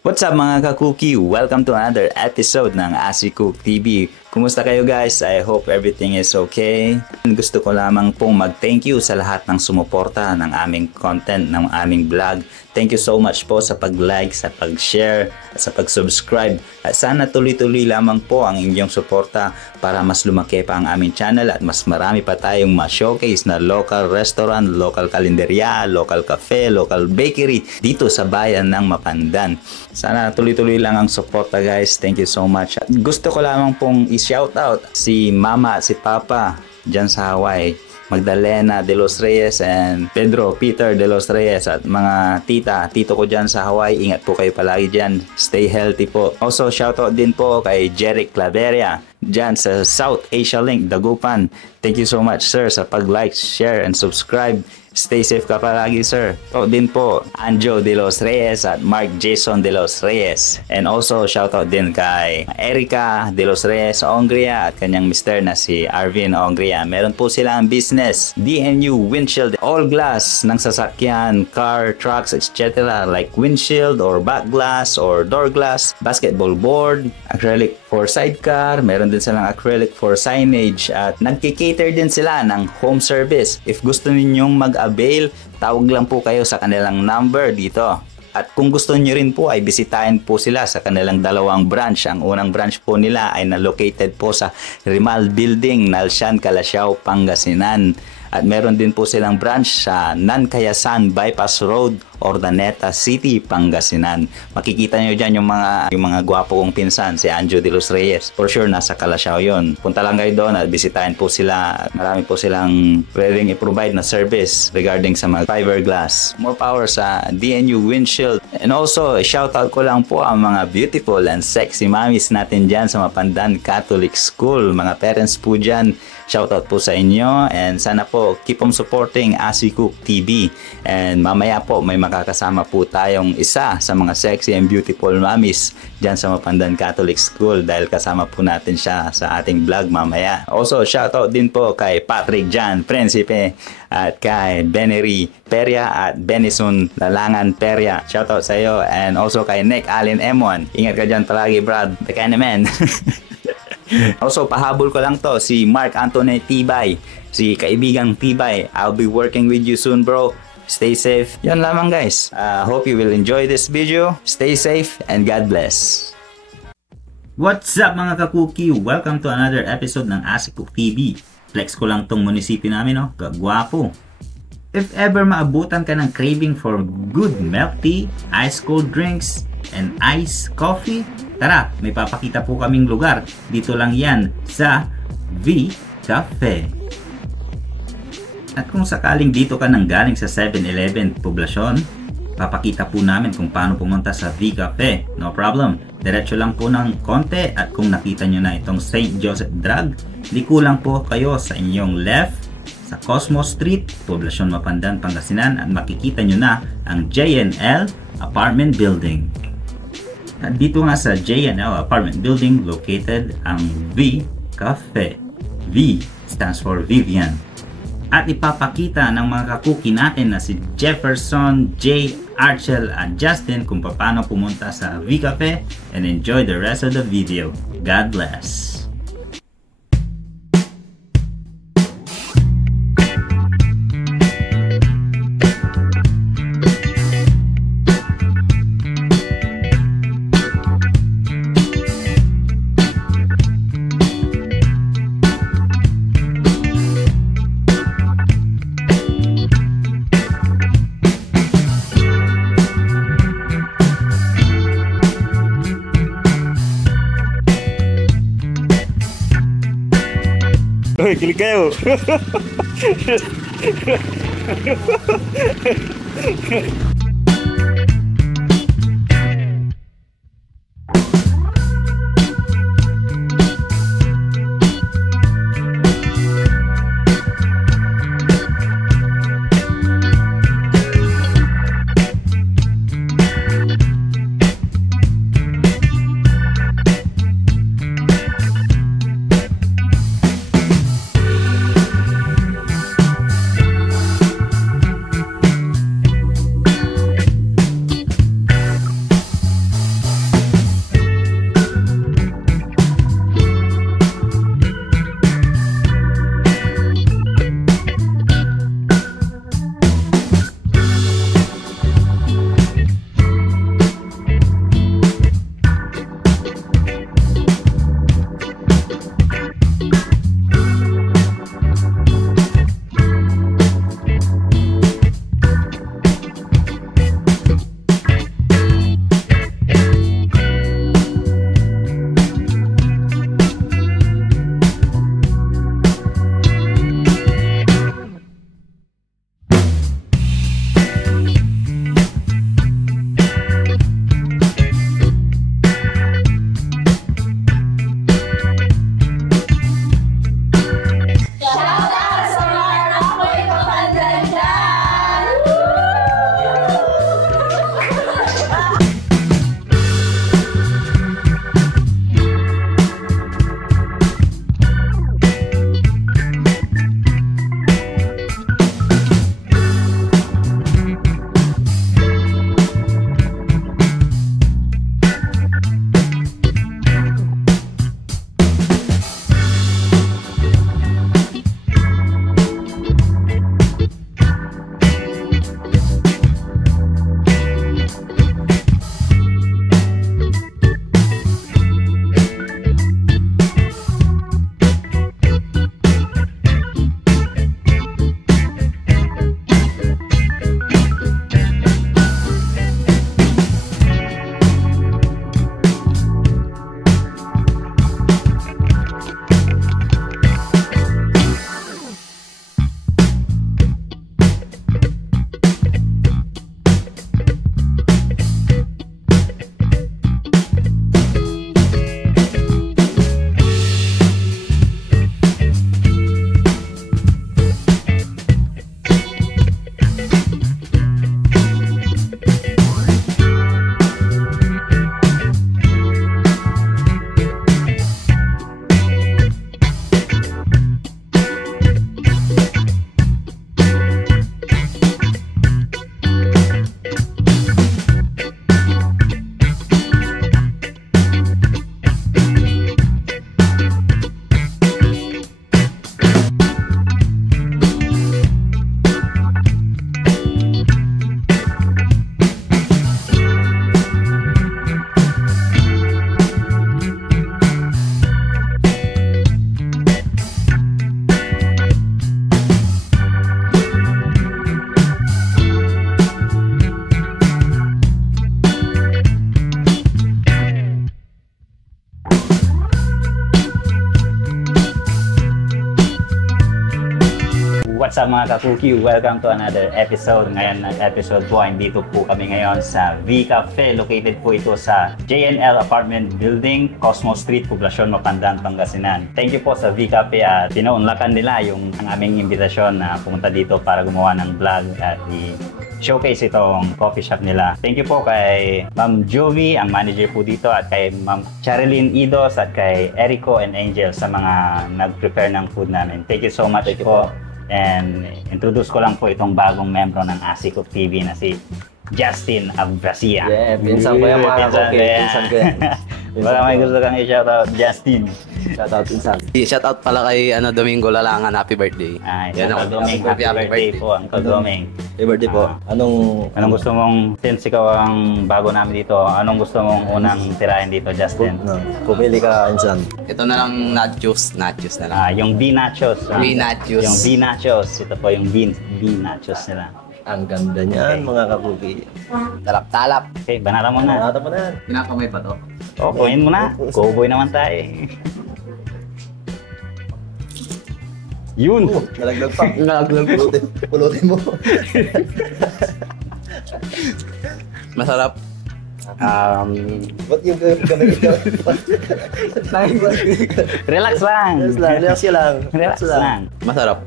What's up mga kakuki? Welcome to another episode ng AsiCook TV. Kumusta kayo guys? I hope everything is okay. Gusto ko lamang pong mag-thank you sa lahat ng sumuporta ng aming content, ng aming vlog. Thank you so much po sa pag-like, sa pag-share, sa pag-subscribe. At sana tuloy-tuloy lamang po ang inyong suporta para mas lumaki pa ang aming channel at mas marami pa tayong ma-showcase na local restaurant, local kalenderya, local cafe, local bakery dito sa bayan ng Mapandan. Sana tuloy-tuloy lang ang suporta guys. Thank you so much. At gusto ko lamang pong i-shoutout si Mama at si Papa dyan sa Hawaii. Magdalena de los Reyes and Pedro Peter de los Reyes at mga tito ko dyan sa Hawaii. Ingat po kayo palagi dyan. Stay healthy po. Also shoutout din po kay Jeric Claveria dyan sa South Asia Link, Dagupan. Thank you so much sir sa pag-like, share and subscribe. Stay safe ka palagi sir. O din po Anjo de los Reyes at Mark Jason de los Reyes. And also shoutout din kay Erica de los Reyes Ongria at kanyang mister na si Arvin Ongria. Meron po silang business, DNU Windshield, all glass ng sasakyan, car, trucks, etc. like windshield or back glass or door glass, basketball board, acrylic for sidecar, meron din silang acrylic for signage at nagki-cater din sila ng home service. If gusto ninyong mag-avail, tawag lang po kayo sa kanilang number dito. At kung gusto niyo rin po ay bisitahin po sila sa kanilang dalawang branch. Ang unang branch po nila ay na-located po sa Rimal Building, Nalshan, Calasiao, Pangasinan. At meron din po silang branch sa Nankayasan Bypass Road, Ordaneta City, Pangasinan. Makikita nyo dyan yung mga gwapo kong pinsan, si Anjo de los Reyes. For sure, nasa Calasiao yun. Punta lang kayo doon at bisitahin po sila. Marami po silang pwedeng i-provide na service regarding sa mga fiberglass. More power sa DNU Windshield. And also, shoutout ko lang po ang mga beautiful and sexy mommies natin dyan sa Mapandan Catholic School. Mga parents po dyan, shoutout po sa inyo. And sana po, keep on supporting AsiCook TV. And mamaya po, may makakasama po tayong isa sa mga sexy and beautiful mommies dyan sa Mapandan Catholic School dahil kasama po natin siya sa ating vlog mamaya. Also, shoutout din po kay Patrick Jan Principe at kay Benery Peria at Benison Lalangan Peria. Shoutout sa iyo. And also kay Nick Allen M1. Ingat ka dyan palagi, Brad. The kind of man. Also, pahabol ko lang to, si Mark Anthony Tibay, si kaibigang Tibay. I'll be working with you soon, bro. Stay safe. Yan lamang guys. Hope you will enjoy this video. Stay safe and God bless. What's up mga kakuki? Welcome to another episode ng AsiCook TV. Flex ko lang tong munisipyo namin, no? Kagwapo. If ever maabutan ka ng craving for good milk tea, ice cold drinks, and iced coffee, tara, may papakita po kaming lugar. Dito lang yan sa V Cafe. At kung sakaling dito ka nang galing sa 7-Eleven poblasyon, papakita po namin kung paano pumunta sa V Cafe. No problem. Diretso lang po ng konti at kung nakita nyo na itong St. Joseph Drug, liko lang po kayo sa inyong left sa Cosmos Street, poblasyon Mapandan, Pangasinan at makikita nyo na ang JNL Apartment Building. At dito nga sa JNL Apartment Building located ang V Cafe. V stands for Vivian. At ipapakita ng mga kakuki natin na si Jefferson, J, Archel at Justin kung paano pumunta sa V Cafe and enjoy the rest of the video. God bless! Hoy, kilig kayo. What's up mga ka-cookie? Welcome to another episode. Ngayon ng episode 2, dito po kami ngayon sa V Cafe. Located po ito sa JNL Apartment Building, Cosmo Street, Poblacion, Mapandang, Pangasinan. Thank you po sa V Cafe at pinaunlakan nila ang aming imbitasyon na pumunta dito para gumawa ng vlog at showcase itong coffee shop nila. Thank you po kay Ma'am Jovi, ang manager po dito, at kay Ma'am Charilyn Idos at kay Erico and Angel sa mga nag-prepare ng food namin. Thank you so much po. And introduce ko lang po itong bagong membro ng ASI Cook TV na si Justin Abracia. Yeah, pinsan ko yan mga ka-cookie. Pinsan ko yan. Baka may gusto kang i-shoutout, Justin. Shoutout pinsan. Shoutout pala kay Domingo Lalangan. Happy birthday. Yan ako, Doming. Happy birthday po, Uncle Doming. Happy birthday po. Anong gusto mong, since ikaw ang bago namin dito, anong gusto mong unang tirahin dito, Justin? Pumili ka, insan. Ito na lang nachos na lang. Yung B nachos. B nachos. Yung B nachos. Ito po yung B nachos nila. Ang ganda niyan, mga ka-cookie. Talap-talap. Okay, banatan mo na. Banatan mo na. Pinakamay pa to. Oo, kuhin mo na. Cowboy naman tayo. Yun! Nalaglag pa. Nalaglag. Pulutin mo. Masarap. Ba't yung gamit ka? Relax lang. Relax lang. Masarap.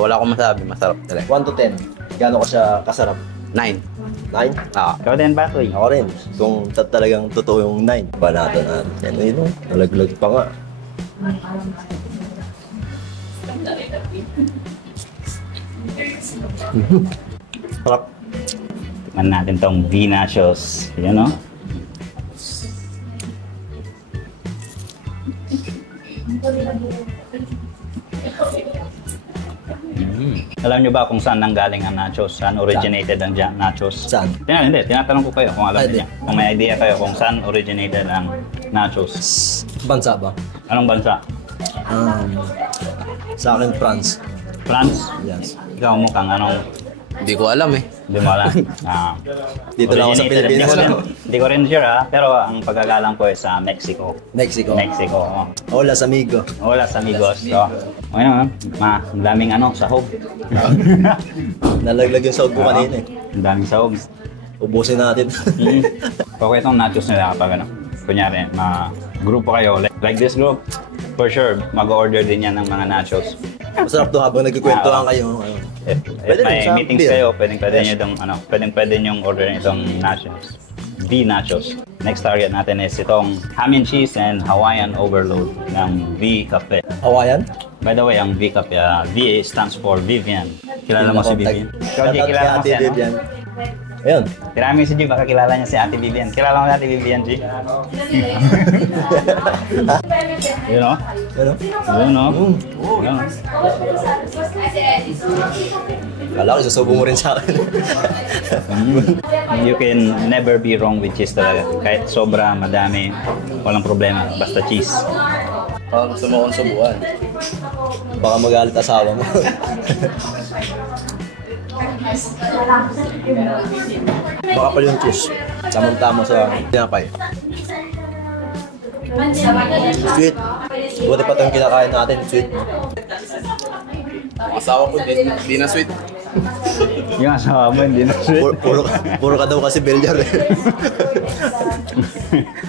Wala akong masabi. Masarap talaga. 1 to 10. Gano'n ko siya kasarap? 9. 9? Ikaw din ba, Toy? Ako rin. Kung talagang totoo yung 9. Banatan natin. Ano yun? Nalaglag pa nga. Sarap. Tikman natin tong V nachos. Yan, no? Alam nyo ba kung saan nanggaling ang nachos? Saan originated ang nachos? Saan? Tinatanong ko kayo kung alam niyo. Kung may idea kayo kung saan originated ang nachos. Bansa ba? Anong bansa? Sa akin, France. France? Yes. Ikaw mukhang anong... Hindi ko alam eh. Hindi mo alam. Dito lang ako sa Pilipinas. Hindi ko rin sure pero ang pagkagalang ko ay sa Mexico. Mexico. Hola, amigo. Hola, amigos. So, ano, ang daming sahog. Nalaglag yung sahog ko kanina eh. Ang daming sahog. Ubusin natin. Okay itong nachos nila kapag kunyari, grupo kayo, like this group, for sure, mag-order din yan ng mga nachos. Masarap to habang nagkikwentuhan kayo. If Pwede may rin sa meetings beer. kayo, pwede niyong orderin itong nachos. V nachos. Next target natin is itong ham and cheese and Hawaiian overload ng V Cafe. Hawaiian? By the way, ang V Cafe, V stands for Vivian. Kilala mo si Vivian? Ikaw, G, Shoutout kilala mo kay si Ate Vivian. Ayun. Tirami si G, baka kilala niya si Ate Vivian. Kilala mo si Ate Vivian, G? You know? Ano? You know? Yun. Kala ko, isusubo mo rin sa akin. You can never be wrong with cheese talaga. Kahit sobra, madami, walang problema. Basta cheese. Parang gusto mo akong subuan. Baka magalit asawa mo. Baka pala yung cheese. Tamang-tama sa tinapay. Sweet. Buti pa ito yung kinakain natin. Sweet. Ang asawa ko, di na sweet. Yung asawa mo, hindi na sweet. Puro ka daw kasi bilyar eh.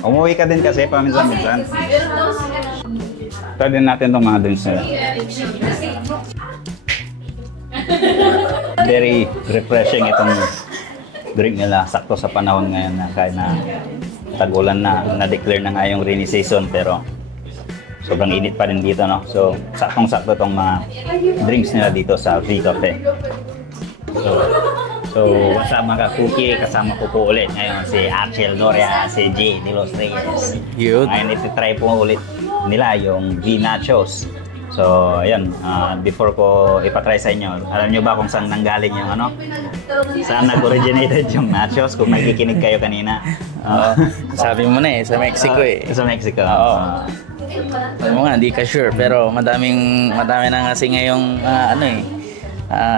Umuwi ka din kasi paminsan-minsan. Try din natin itong mga drinks nila. Very refreshing itong drink nila. Sakto sa panahon ngayon na kahit na tag-ulan na-declare na nga yung rainy season pero sobrang init pa rin dito, no? So, saktong-sakto itong mga drinks nila dito sa V Cafe. So, what's up mga ka-cookie? Kasama ko po ulit ngayon si Axel Doria, si G. De Los Reyes. Cute. Ngayon iti-try po ulit nila yung V Nachos. So, ayun, before ko ipatry sa inyo, alam nyo ba kung saan nanggaling yung saan nag-originated yung nachos? Kung nakikinig kayo kanina. Sabi mo na eh, sa Mexico eh. Sa Mexico. Alam mo nga, hindi ka sure. Pero madami na kasi ngayong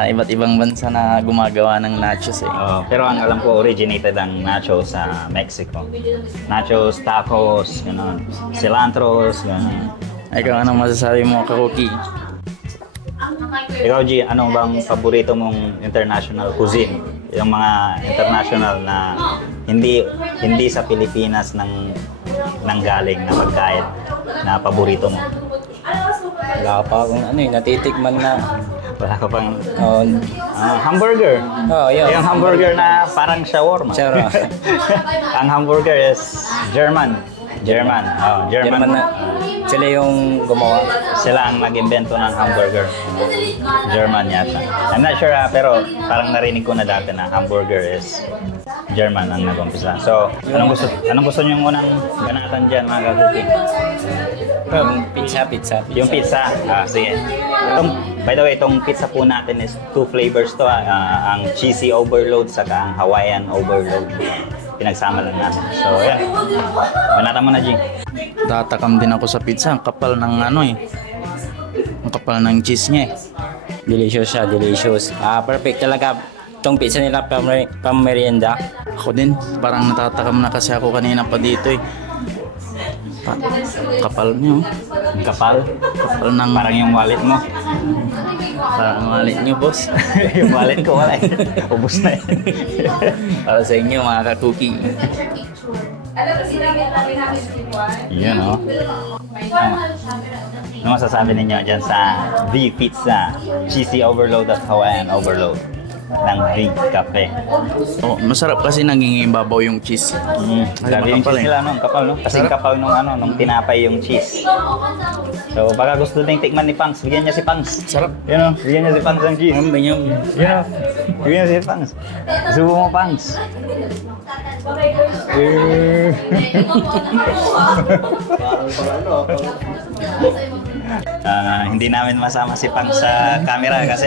iba't ibang bansa na gumagawa ng nachos eh. Pero ang alam ko, originated ang nachos sa Mexico. Nachos, tacos, gano'n. Cilantros, gano'n. Ikaw, anong masasabi mo, ka-cookie? Ikaw, G, ano bang paborito mong international cuisine? Yung mga international na hindi sa Pilipinas nanggaling na pagkain na paborito mo? Wala pa akong natitikman na. Wala ka pang Oh, hamburger. oh, yun. Yung hamburger na parang shawarma. Shawarma. Ang hamburger is German. German German na. Sila yung gumawa. Sila ang nag-invento ng hamburger. German yata. I'm not sure pero parang narinig ko na dati na hamburger is German ang nag-umpisa. So, anong gusto niyo unang ganatan diyan mga kakuki? Pizza. Yung pizza. Sige. By the way, itong pizza po natin is 2 flavors to. Ang cheesy overload saka ang Hawaiian overload. Pinagsama lang namin. So, yan. Banatan mo na, G. Tatakam din ako sa pizza. Ang kapal ng ang kapal ng cheese niya eh. Delicious siya, delicious. Perfect talaga. Itong pizza nila pang merienda. Ako din, parang natatakam na kasi ako kanina pa dito eh. Kapal niyo. Kapal. Kapal ng... Parang yung wallet mo. Parang ang wallet niyo, boss. Yung wallet ko, wala eh. Ubus na eh. Para sa inyo, mga kakuki. Yan, oh. Ano masasabi ninyo dyan sa V Pizza, Cheesy Overload at Hawaiian Overload ng V Cafe? Oh, masarap kasi naging ibabaw yung cheese. Sabi yung cheese nila, ang kapal, no? Kasing kapal nung tinapay yung cheese. So, baka gusto din tikman ni Pangs, bigyan niya si Pangs. Sarap. Yun, bigyan niya si Pangs ng cheese. Yun, bigyan niya si Pangs. Subo mo, Pangs. Hindi namin masama si Pang sa camera kasi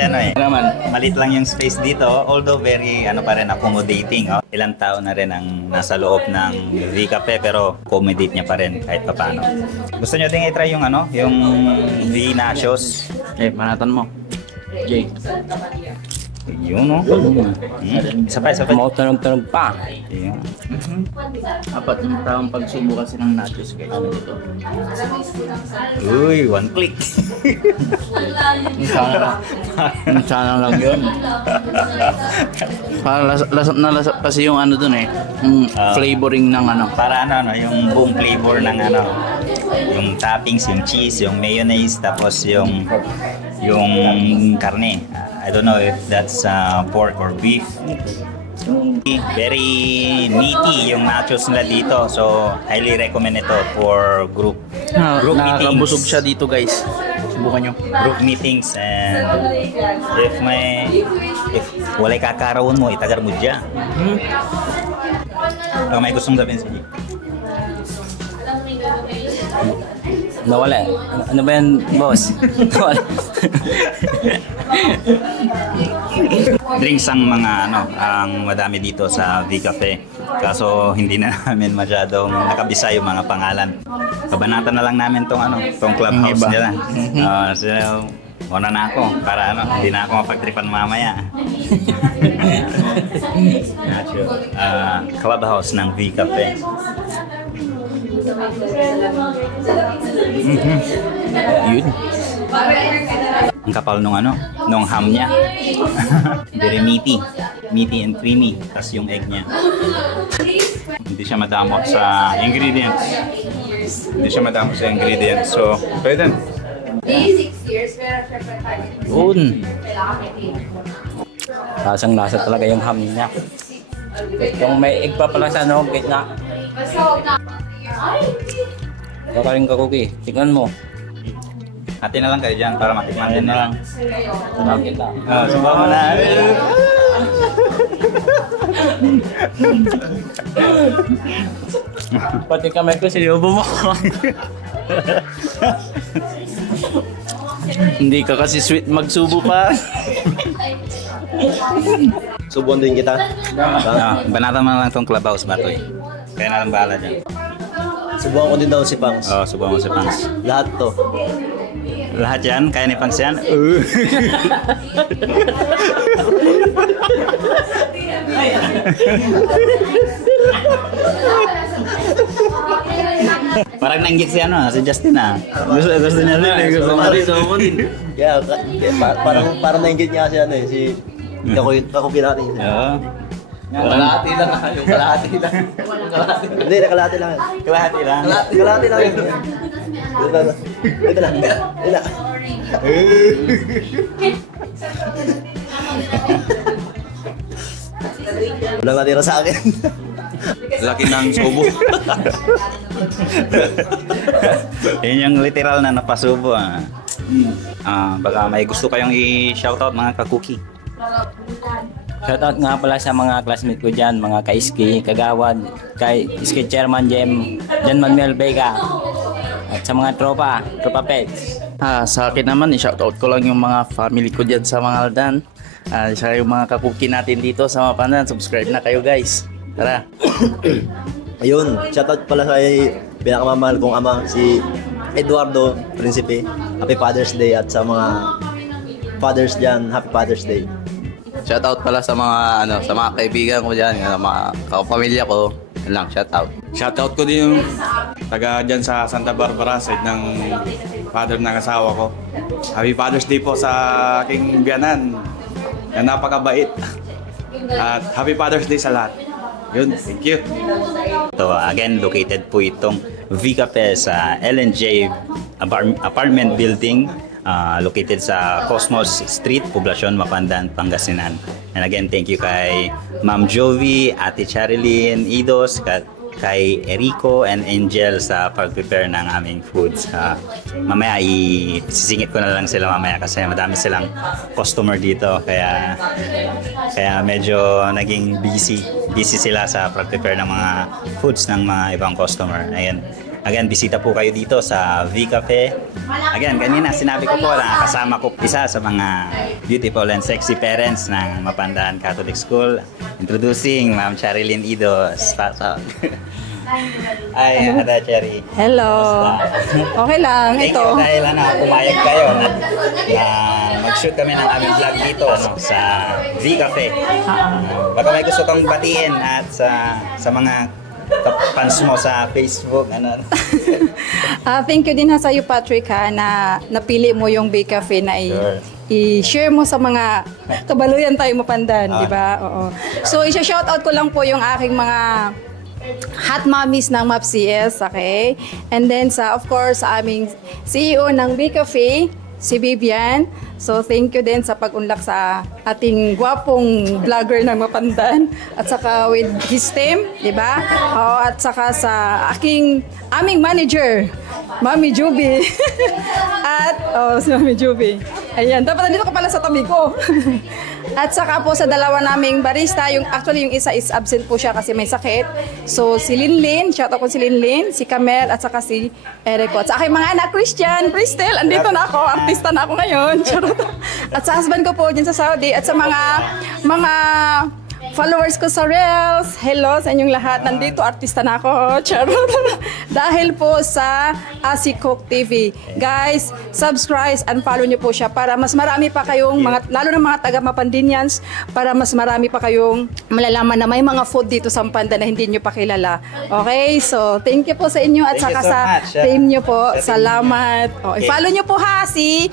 malit lang yung space dito, although very pa rin accommodating. Ilang tao na rin ang nasa loob ng V Cafe pero accommodate niya pa rin kahit paano. Gusto niyo din i-try yung yung V Nachos? Manatan mo. Jay. Yun, no? Sabay. Tunog pa. Yun. Apat yung taong pagsubo kasi ng nachos guys. Uy, one click. Sana lang yun. Para lasap kasi yung dun eh. Yung flavoring ng Para yung buong flavor ng yung toppings, yung cheese, yung mayonnaise, tapos yung karne. I don't know if that's pork or beef. Very meaty yung nachos nila dito. So, highly recommend ito for group meetings. Nakakabusog siya dito guys. Subukan nyo. Group meetings and if walay kakaroon mo, itagar mo dyan. May gustong sabihin sa Nawala. Ano ba yan, boss? Nawala. Drinks ang ang madami dito sa V Cafe. Kaso hindi na namin masyadong nakabisa yung mga pangalan. Kabanatan na lang namin tong clubhouse nila. So, una na ako para hindi na ako mapagtripan mamaya. Clubhouse ng V Cafe. Yun. Ang kapal nung ham niya. Very meaty and creamy. Tapos yung egg niya. Hindi siya madamot sa ingredients. So, pwede. Yun. Lasang-lasa talaga yung ham niya. Yung may egg pa pala sa gitna. Baka rin kakuki. Tingnan mo. Hati na lang kayo dyan para matikman din nila. Tingnan kita. Subukan mo na. Pati kamay ko sinubo mo. Hindi ka kasi sweet magsubo pa. Subuan din kita. Banatan mo na lang tong clubhouse ba to eh. Kaya na lang bahala dyan. Subuan ko din daw si Pangs. Subukan mo si Pangs. Lahat to. Lahat yan? Kaya ni Pangs yan? Parang nanggit si si Justin Gusto niya rin. Gusto din. Kaya, parang nainggit niya kasi si kakupi natin. Oo. Kalahati lang. Yung kalahati lang. Hindi, nakalahati lang. Kalahati lang. Kalahati lang. Ito lang. Walang natira sa akin. Laki ng subo. Yun yung literal na napasubo. Baka may gusto kayong i-shoutout mga kakuki. Shoutout nga pala sa mga classmate ko dyan, mga ka-iski, kagawad, kay iski chairman Jan Manuel Vega, at sa mga tropa pets. Sa akin naman, i-shoutout ko lang yung mga family ko dyan sa mga Aldan. Sa yung mga kakuki natin dito sa Mapandan, subscribe na kayo guys. Tara. Ayun, shoutout pala sa pinakamamahal kong ama, si Eduardo Principe. Happy Father's Day, at sa mga fathers dyan, Happy Father's Day. Shoutout pala sa mga sa mga kaibigan ko diyan, mga kapamilya ko. Yan lang, shoutout. Shoutout ko din yung taga dyan sa Santa Barbara, side ng father ng asawa ko. Happy Father's Day po sa aking biyanan na napakabait. At Happy Father's Day sa lahat. Yun, thank you. So again, located po itong V Cafe sa LNJ apartment building, located sa Cosmos Street, Poblacion, Mapandan, Pangasinan. And again, thank you kay Ma'am Jovi, Ate Charilyn, Idos, kay Erico and Angel sa pag-prepare ng aming foods. Mamaya isisingit ko na lang sila mamaya kasi madami silang customer dito, kaya medyo naging busy sila sa pag-prepare ng mga foods ng mga ibang customer. Again, bisita po kayo dito sa V Cafe. Again, kanina sinabi ko po na kasama ko isa sa mga beautiful and sexy parents ng Mapandan Catholic School. Introducing Ma'am Charilyn Idos. Pasok. Ay, Ate Cherry. Hello. Okay lang. Thank Ito. you dahil pumayag kayo na mag-shoot kami ng aming vlog dito sa V Cafe. Baka may gusto kang batiin at sa mga fans mo sa Facebook. Thank you din sa iyo, Patrick, na napili mo yung Bay Cafe na i-share mo sa mga kabaluyan tayo Mapandan, di ba? Oo. So, i-shoutout ko lang po yung aking mga hot mommies ng MAPCS, okay? And then of course, sa aming CEO ng Bay Cafe, si Vivian. So, thank you din sa pag-unlak sa ating gwapong vlogger ng Mapandan. At saka with his team, di ba? At saka sa aming manager, Mami Juby. Si Mami Juby. Ayan, dapat nandito ka pala sa tabi ko. At saka po sa dalawa naming barista, yung isa is absent po siya kasi may sakit. So, si Linlin, shout out ko si Linlin, si Camel, at saka si Erico. At sa aking mga anak, Crystal, andito na ako, artista na ako ngayon. At sa husband ko po dyan sa Saudi, at sa mga followers ko sa Reels, hello sa inyong lahat. Nandito, artista na ako. Charot. Dahil po sa ASICook TV. Guys, subscribe and follow nyo po siya para mas marami pa kayong, lalo ng mga taga-Mapandinians, para mas marami pa kayong malalaman na may mga food dito sa Mapandan na hindi nyo pa kilala. Okay? So, thank you po sa inyo at saka sa team nyo po. Salamat. I-follow nyo po si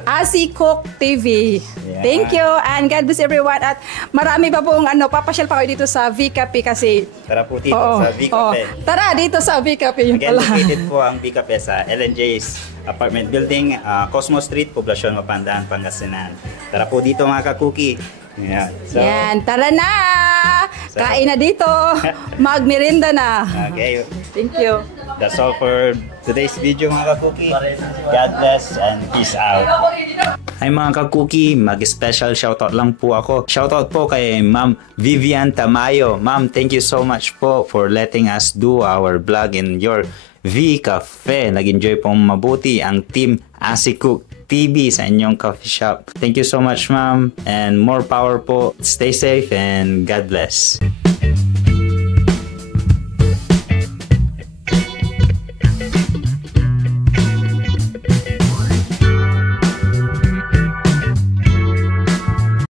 ASICook TV. Yeah. Thank you and God bless everyone. At marami pa pong papasyal pa kayo dito sa V Cafe kasi. Tara po dito sa V Cafe. Tara dito sa V Cafe. Again, located po ang V Cafe sa LNJ's apartment building, Cosmos Street, Poblacion, Mapandan, Pangasinan. Tara po dito mga kakuki. Yeah. So, yan, tara na! Kain na dito. Magmerienda na. Okay. Thank you. That's all for today's video mga kakuki. God bless and peace out. Ay mga kakuki, mag-special shoutout lang po ako. Shoutout po kay Ma'am Vivian Tamayo. Ma'am, thank you so much po for letting us do our vlog in your V Cafe. Nag-enjoy pong mabuti ang team ASICook TV sa inyong coffee shop. Thank you so much ma'am and more power po. Stay safe and God bless.